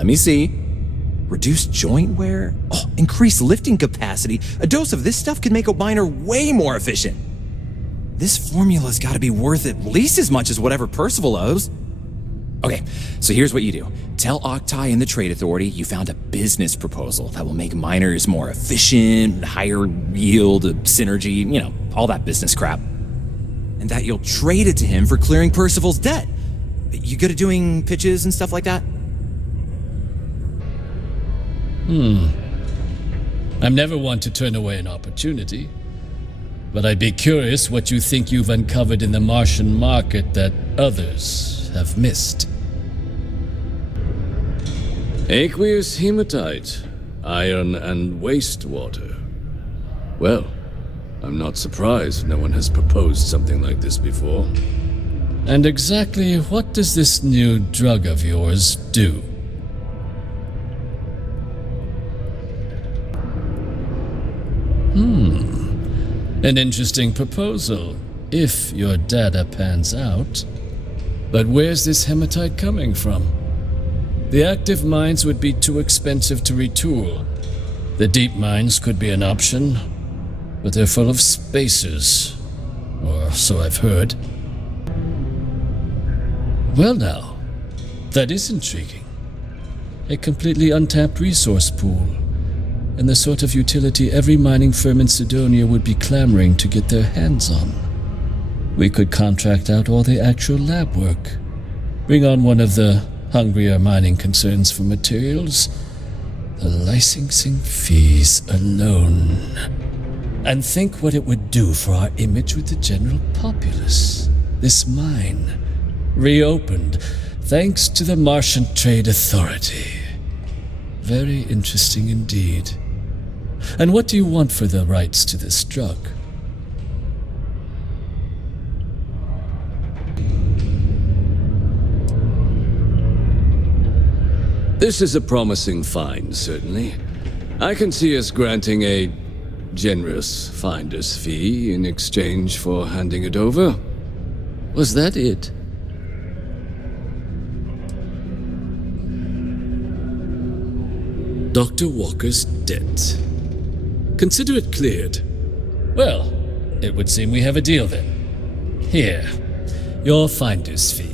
Let me see. Reduced joint wear? Oh, increased lifting capacity. A dose of this stuff could make a miner way more efficient. This formula's gotta be worth at least as much as whatever Percival owes. Okay, so here's what you do. Tell Octai and the Trade Authority you found a business proposal that will make miners more efficient, higher yield, synergy, all that business crap. And that you'll trade it to him for clearing Percival's debt. You good at doing pitches and stuff like that? I'm never one to turn away an opportunity, but I'd be curious what you think you've uncovered in the Martian market that others have missed. Aqueous hematite, iron and wastewater. Well, I'm not surprised no one has proposed something like this before. And exactly what does this new drug of yours do? An interesting proposal, if your data pans out. But where's this hematite coming from? The active mines would be too expensive to retool. The deep mines could be an option, but they're full of spacers, or so I've heard. Well now, that is intriguing. A completely untapped resource pool, and the sort of utility every mining firm in Sidonia would be clamoring to get their hands on. We could contract out all the actual lab work, bring on one of the hungrier mining concerns for materials, the licensing fees alone. And think what it would do for our image with the general populace. This mine, reopened thanks to the Martian Trade Authority. Very interesting indeed. And what do you want for the rights to this drug? This is a promising find, certainly. I can see us granting a generous finder's fee in exchange for handing it over. Was that it? Dr. Walker's debt. Consider it cleared. Well, it would seem we have a deal then. Here, your finder's fee.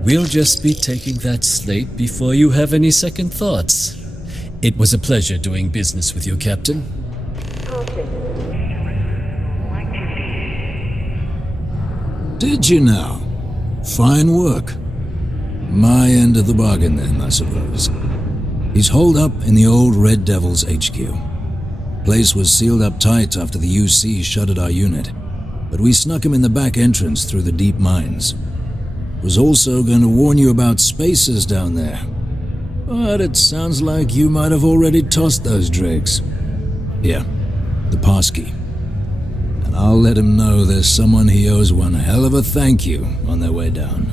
We'll just be taking that slate before you have any second thoughts. It was a pleasure doing business with you, Captain. Did you now? Fine work. My end of the bargain then, I suppose. He's holed up in the old Red Devil's HQ. Place was sealed up tight after the UC shuttered our unit, but we snuck him in the back entrance through the deep mines. Was also going to warn you about spacers down there, but it sounds like you might have already tossed those dregs. Here, the passkey. And I'll let him know there's someone he owes one hell of a thank you on their way down.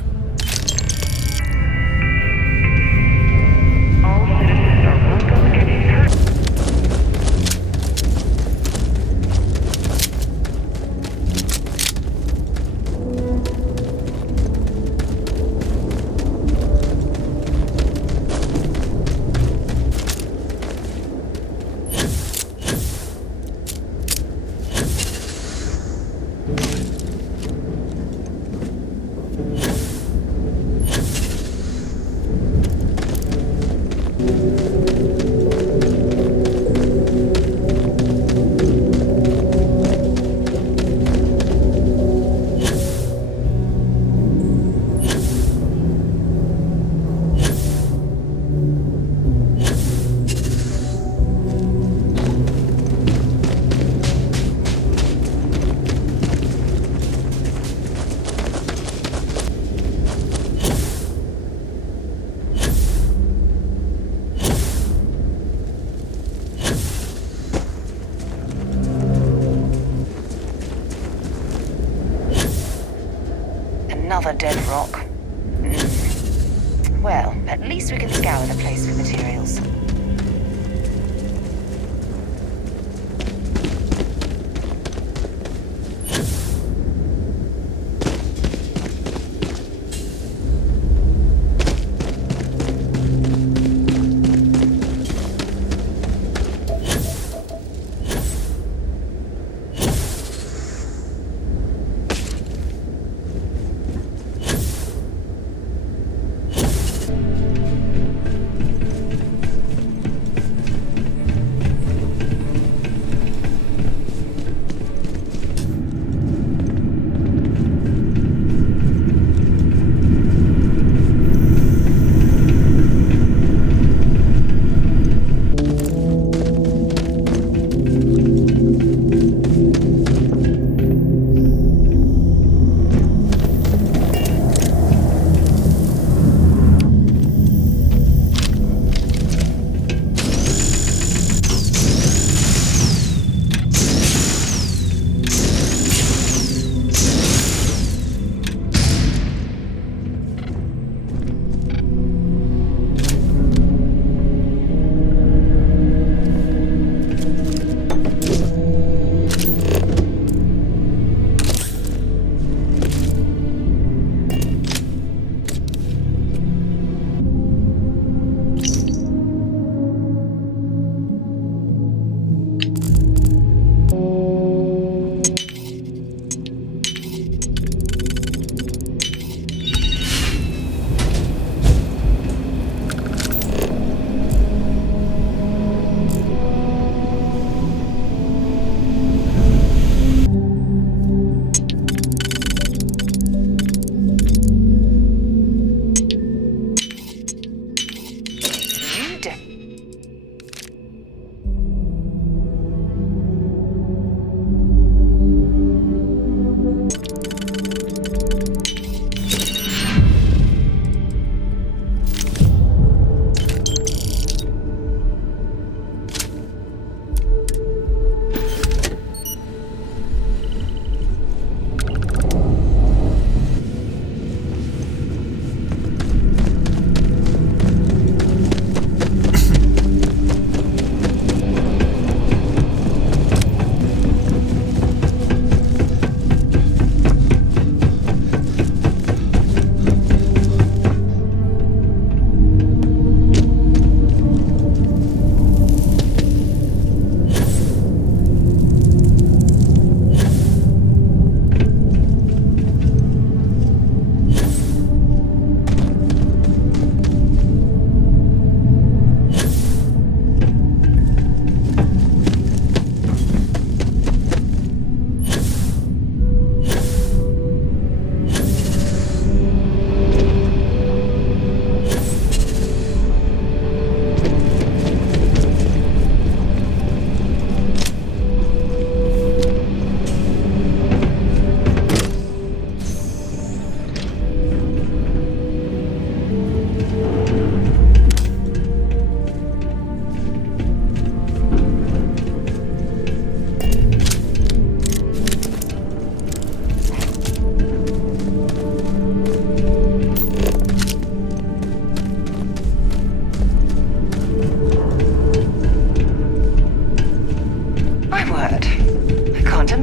Another dead rock. Well, at least we can scour the place for materials.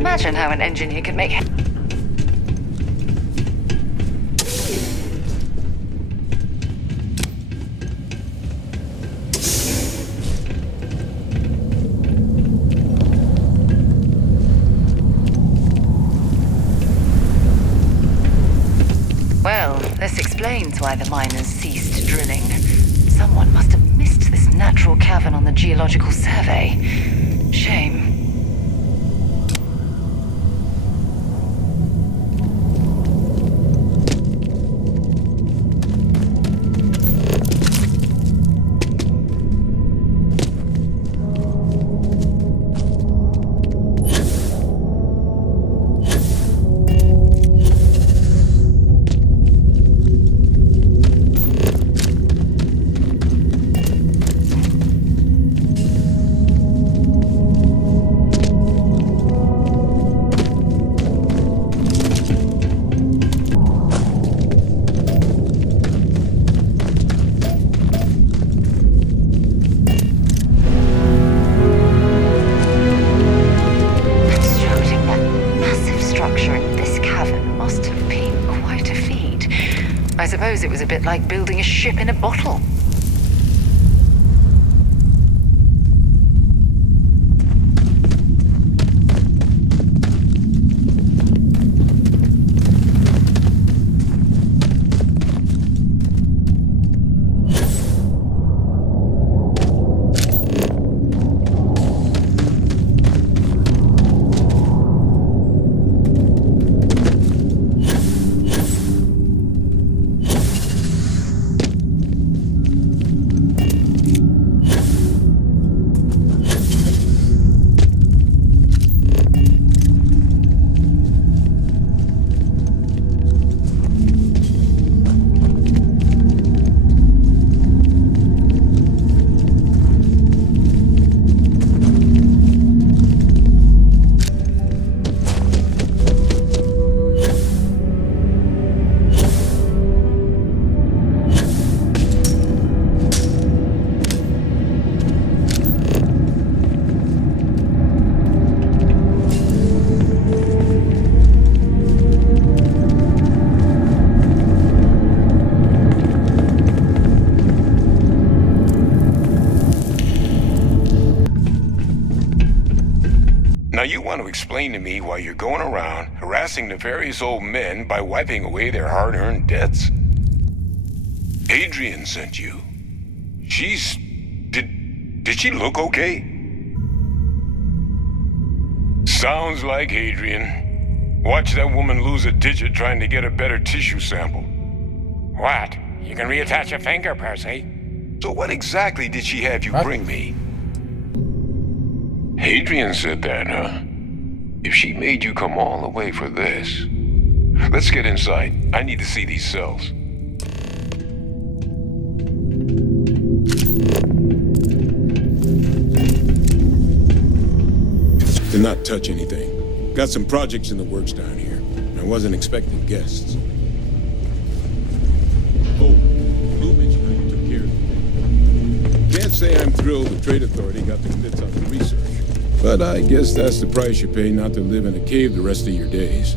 imagine how an engineer could make... Well, this explains why the miners ceased drilling. Someone must have missed this natural cavern on the geological survey. Shame. I suppose it was a bit like building a ship in a bottle. Now you want to explain to me why you're going around harassing nefarious old men by wiping away their hard-earned debts? Adrian sent you. Did she look okay? Sounds like Adrian. Watch that woman lose a digit trying to get a better tissue sample. What? You can reattach a finger, Percy. So what exactly did she have you bring me? Adrian said that, huh? If she made you come all the way for this... Let's get inside. I need to see these cells. Do not touch anything. Got some projects in the works down here. I wasn't expecting guests. Oh, Lou mentioned how you took care of it. Can't say I'm thrilled the Trade Authority got the bits out the research. But I guess that's the price you pay not to live in a cave the rest of your days.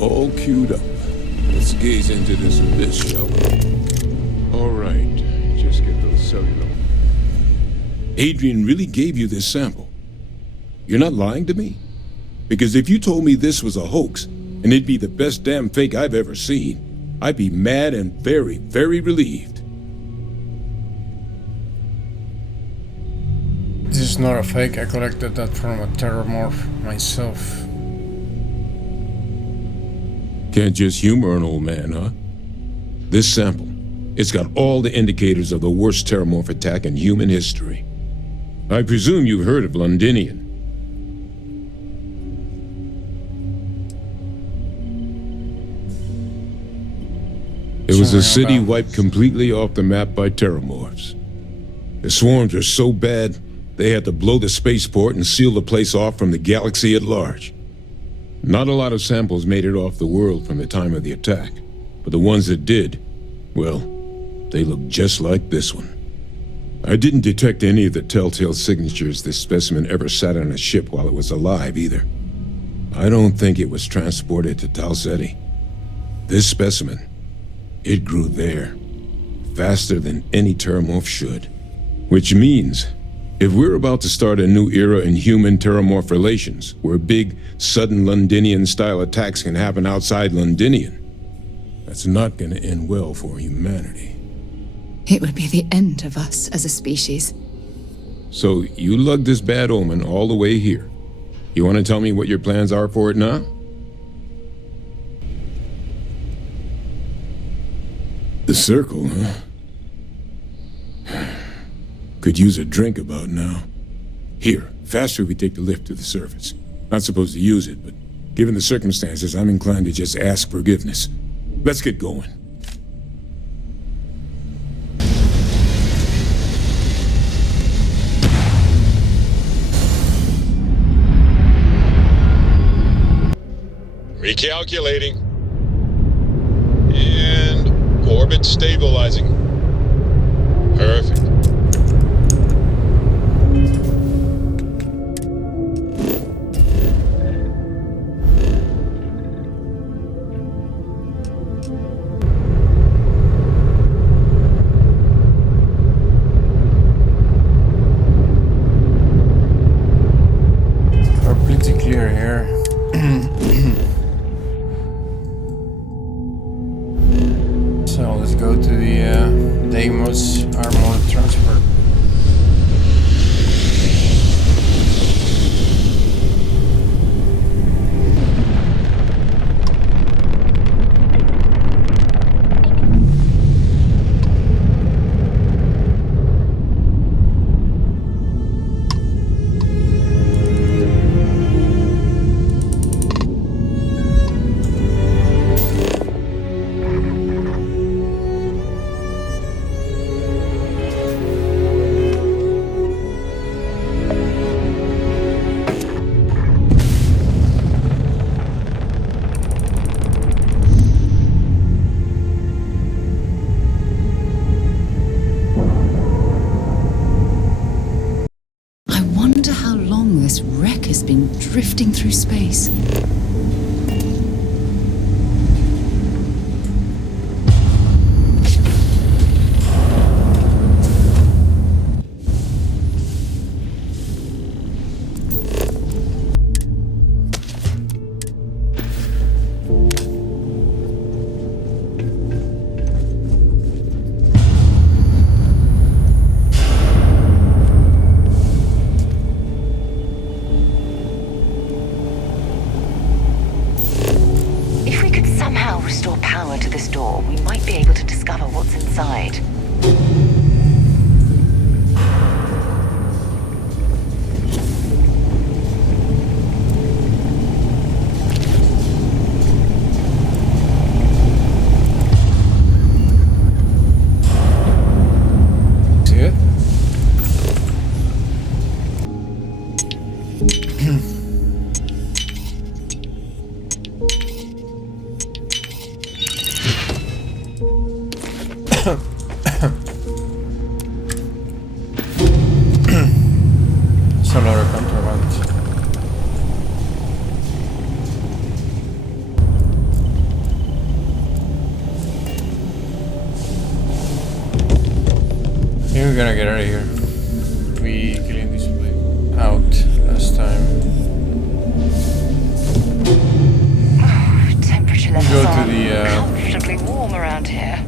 All queued up. Let's gaze into this abyss, shall we? All right, just get those cellular. Adrian really gave you this sample. You're not lying to me? Because if you told me this was a hoax, and it'd be the best damn fake I've ever seen, I'd be mad and very, very relieved. This is not a fake, I collected that from a terramorph myself. Can't just humor an old man, huh? This sample, it's got all the indicators of the worst terramorph attack in human history. I presume you've heard of Londinian. It was a city wiped completely off the map by terramorphs. The swarms are so bad, they had to blow the spaceport and seal the place off from the galaxy at large. Not a lot of samples made it off the world from the time of the attack, but the ones that did, well, they look just like this one. I didn't detect any of the telltale signatures this specimen ever sat on a ship while it was alive, either. I don't think it was transported to Tal Ceti. This specimen, it grew there, faster than any terramorph should. Which means, if we're about to start a new era in human-terramorph relations, where big, sudden Londinian-style attacks can happen outside Londinian, that's not gonna end well for humanity. It would be the end of us as a species. So, you lugged this bad omen all the way here. You want to tell me what your plans are for it now? The circle, huh? Could use a drink about now. Here, faster we take the lift to the surface. Not supposed to use it, but given the circumstances, I'm inclined to just ask forgiveness. Let's get going. Recalculating. And orbit stabilizing. Perfect. We're pretty clear here. So let's go to the Deimos armored transport. This wreck has been drifting through space. Restore power to this door, we might be able to discover what's inside. See it? Solar contraband. We're gonna get out of here. We cleaned this place out last time. Temperature levels Go to are the comfortably warm around here.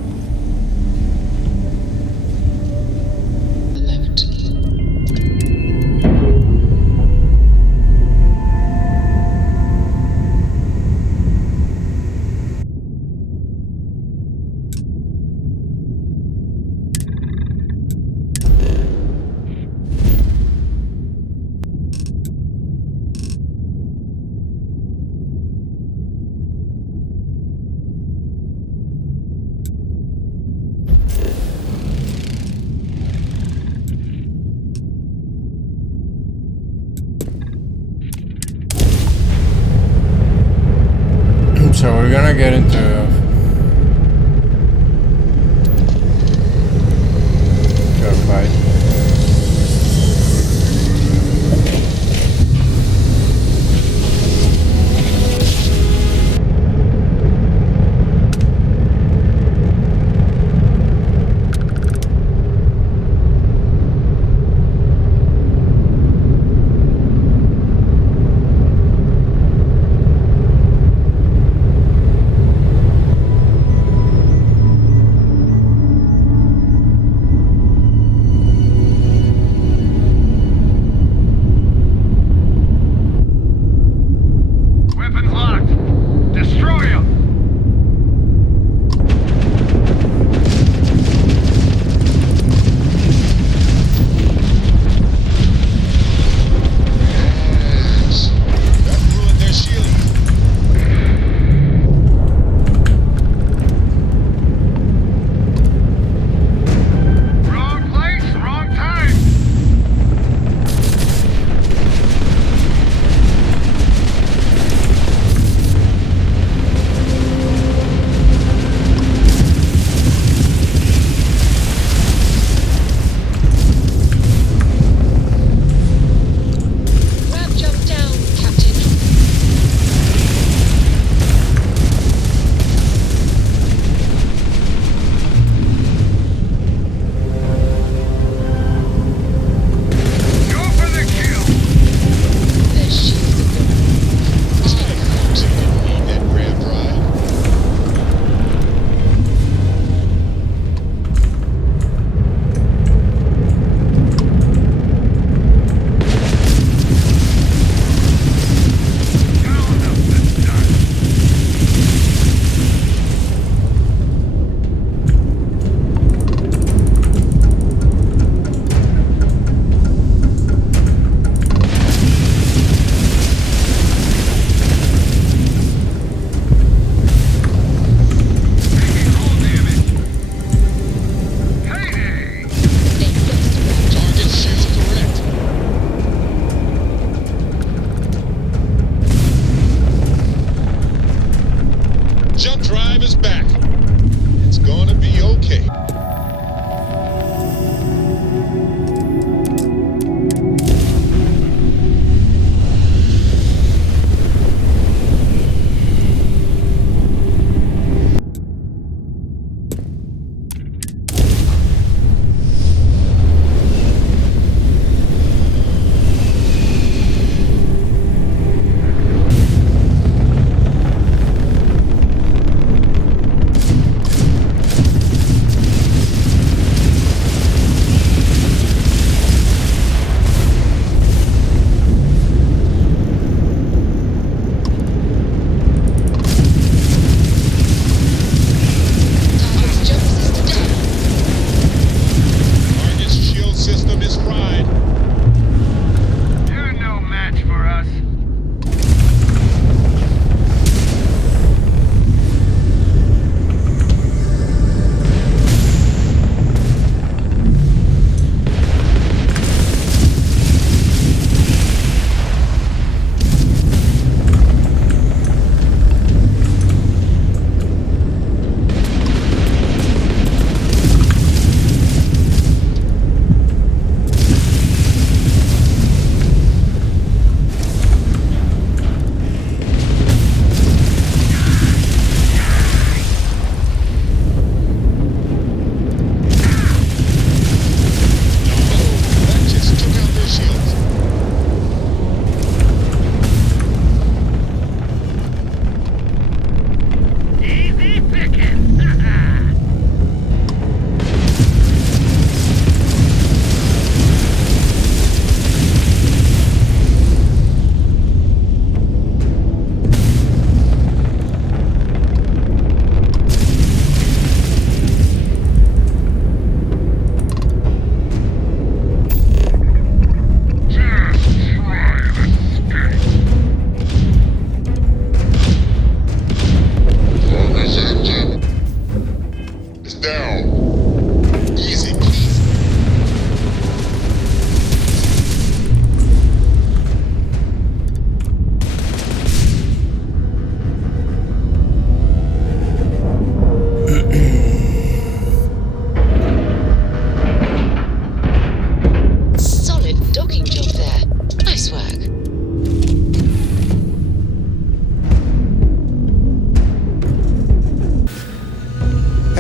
So we're gonna get into a fight.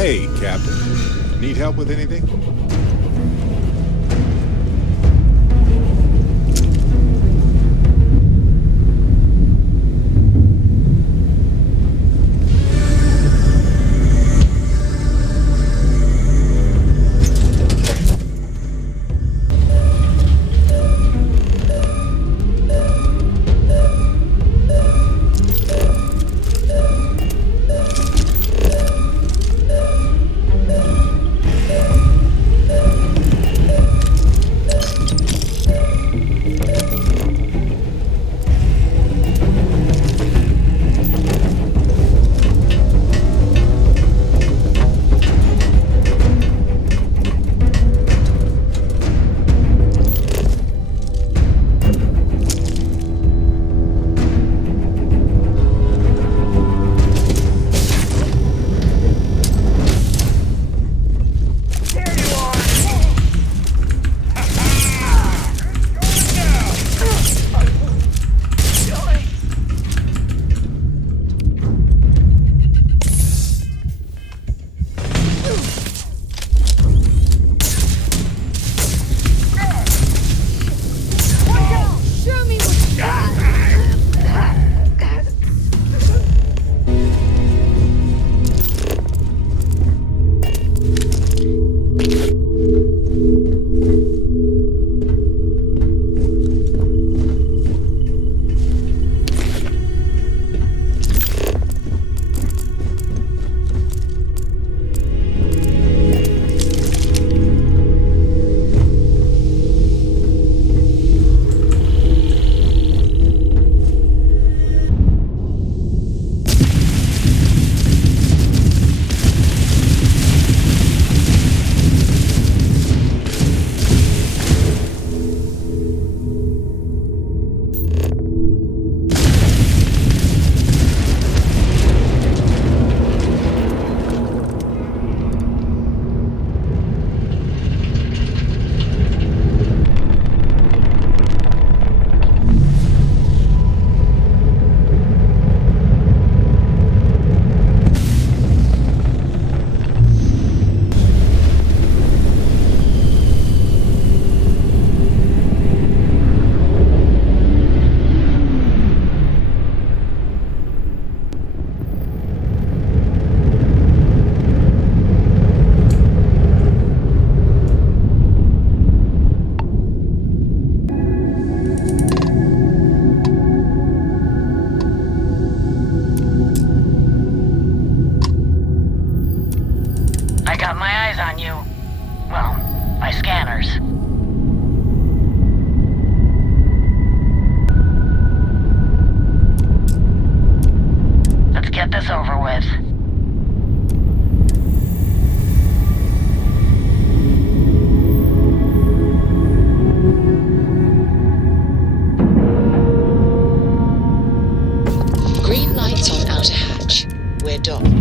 Hey, Captain. Need help with anything?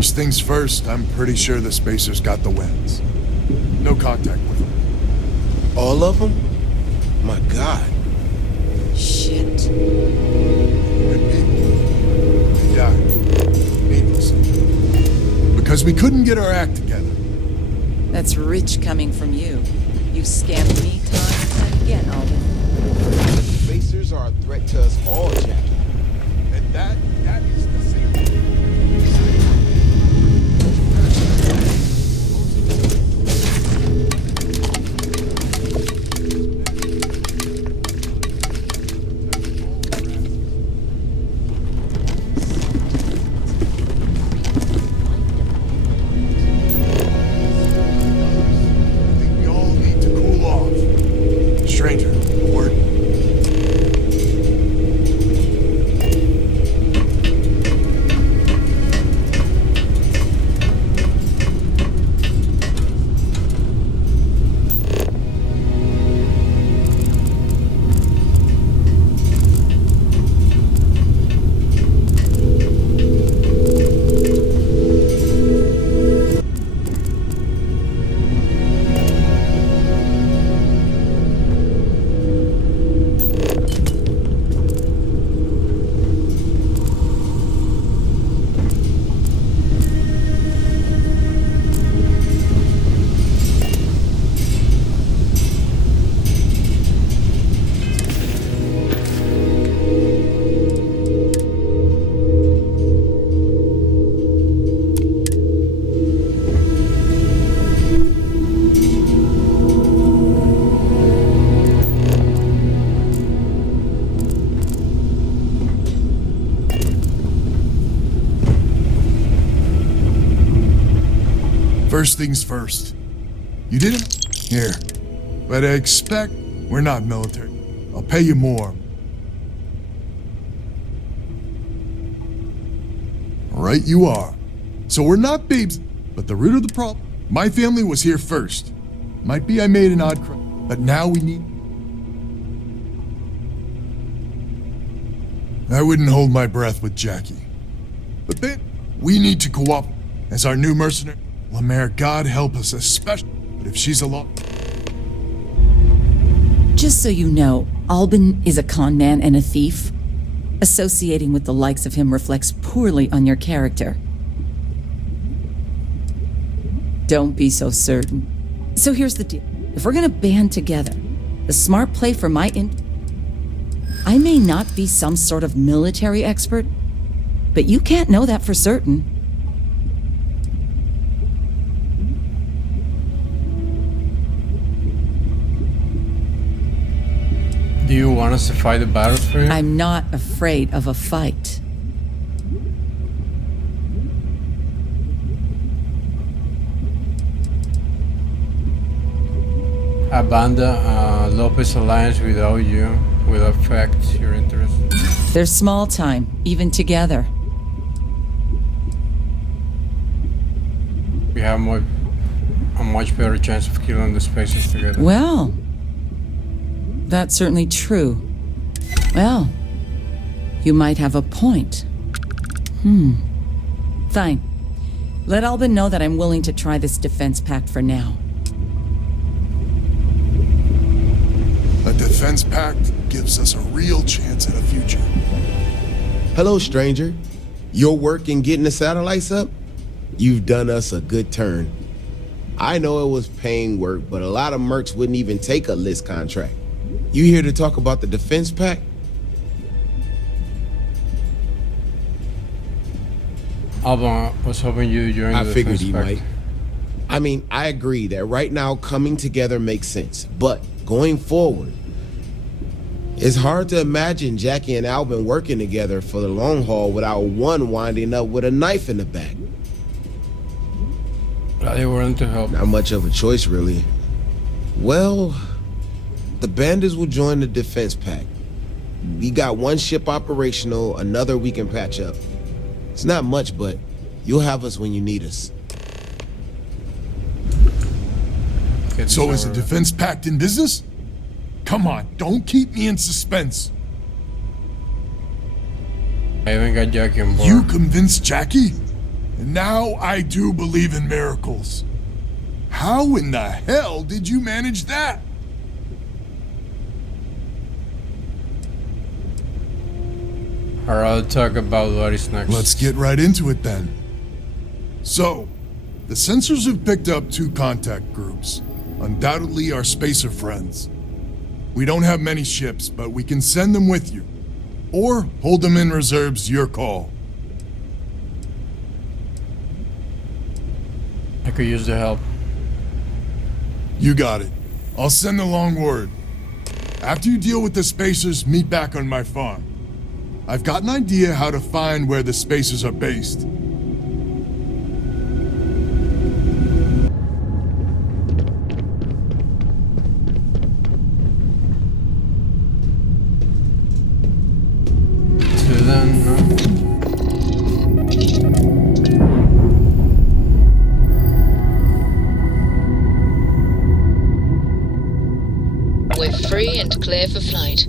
First things first, I'm pretty sure the Spacers got the winds. No contact with them. All of them? My God. Shit. Good people. They died. Needlessly. Because we couldn't get our act together. That's rich coming from you. You scammed me time and time again, Alden. The Spacers are a threat to us all, Jackie. And that is the secret. First things first. You didn't? Here. But I expect we're not military. I'll pay you more. Right you are. So we're not babes, but the root of the problem. My family was here first. Might be I made an odd crime, but now we need... I wouldn't hold my breath with Jackie. But then, we need to cooperate. As our new mercenary, Lemaire, God help us, especially, but if she's alone... Just so you know, Albin is a con man and a thief. Associating with the likes of him reflects poorly on your character. Don't be so certain. So here's the deal. If we're gonna band together, the smart play for my I may not be some sort of military expert, but you can't know that for certain. Do you want us to fight the battles for you? I'm not afraid of a fight. Abanda Lopez alliance without you will affect your interest. They're small time, even together. We have a much better chance of killing the spacers together. Well, that's certainly true. Well, you might have a point. Fine. Let Albin know that I'm willing to try this defense pact for now. A defense pact gives us a real chance at a future. Hello, stranger. Your work in getting the satellites up? You've done us a good turn. I know it was paying work, but a lot of mercs wouldn't even take a list contract. You here to talk about the defense pact? Albin was hoping you joined the I figured defense he pact. might. I mean, I agree that right now coming together makes sense, but going forward, it's hard to imagine Jackie and Albin working together for the long haul without one winding up with a knife in the back. Glad you willing to help. Not much of a choice, really. Well, the bandits will join the defense pact. We got one ship operational, another we can patch up. It's not much, but you'll have us when you need us. So is the defense pact in business? Come on, don't keep me in suspense. I even got Jackie on board. You convinced Jackie? And now I do believe in miracles. How in the hell did you manage that? I'd rather talk about what is next. Let's get right into it then. So, the sensors have picked up 2 contact groups. Undoubtedly our spacer friends. We don't have many ships, but we can send them with you. Or hold them in reserves, your call. I could use the help. You got it. I'll send the long word. After you deal with the spacers, meet back on my farm. I've got an idea how to find where the spacers are based. We're free and clear for flight.